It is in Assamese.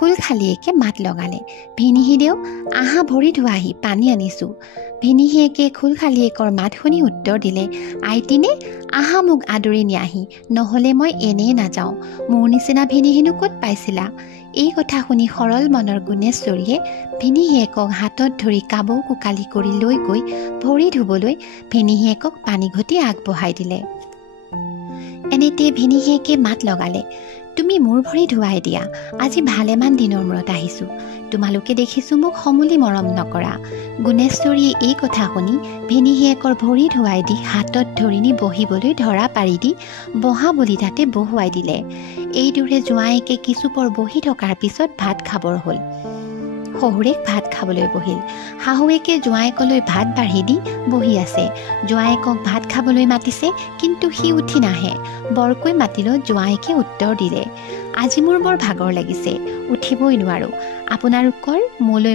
ফুলখালীয়েকে মাত লগালে, ভিনীহিদেউ আহা ভৰি ধোৱাহি, পানী আনিছোঁ। ভিনীহিয়েকে ফুলখালীয়েকৰ মাত শুনি উত্তৰ দিলে, আইটিনে আহা মোক আদৰি নিয়াহি, নহ'লে মই এনেই নাযাওঁ। মোৰ নিচিনা ভিনীহিনো ক'ত পাইছিলা? এই কথা শুনি সৰল মনৰ গুণেশ্বৰীয়ে ভিনীহিয়েকক হাতত ধৰি কাবৌ কোকালি কৰি লৈ গৈ ভৰি ধুবলৈ ভিনীহিয়েকক পানী ঘটি আগবঢ়াই দিলে। এনেতে ভিনীহিয়েকে মাত লগালে, তুমি মোৰ ভৰি ধুৱাই দিয়া, আজি ভালেমান দিনৰ মূৰত আহিছোঁ। তোমালোকে দেখিছোঁ মোক সমূলি মৰম নকৰা। গুণেশ্বৰীয়ে এই কথা শুনি ভিনীহিয়েকৰ ভৰি ধুৱাই দি হাতত ধৰি নি বহিবলৈ ধৰা পাৰি দি বহা বুলি তাতে বহুৱাই দিলে। এইদৰে জোঁৱায়েকে কিছুপৰ বহি থকাৰ পিছত ভাত খাবৰ হ'ল। শহুৰেক ভাত খাবলৈ বহিল। শাহুৱেকে জোঁৱায়েকলৈ ভাত বাঢ়ি দি বহি আছে। জোঁৱায়েকক ভাত খাবলৈ মাতিছে, কিন্তু সি উঠি নাহে। বৰকৈ মাতিলত জোঁৱায়েকে উত্তৰ দিলে, আজি মোৰ বৰ ভাগৰ লাগিছে, উঠিবই নোৱাৰোঁ। আপোনালোকৰ মোলৈ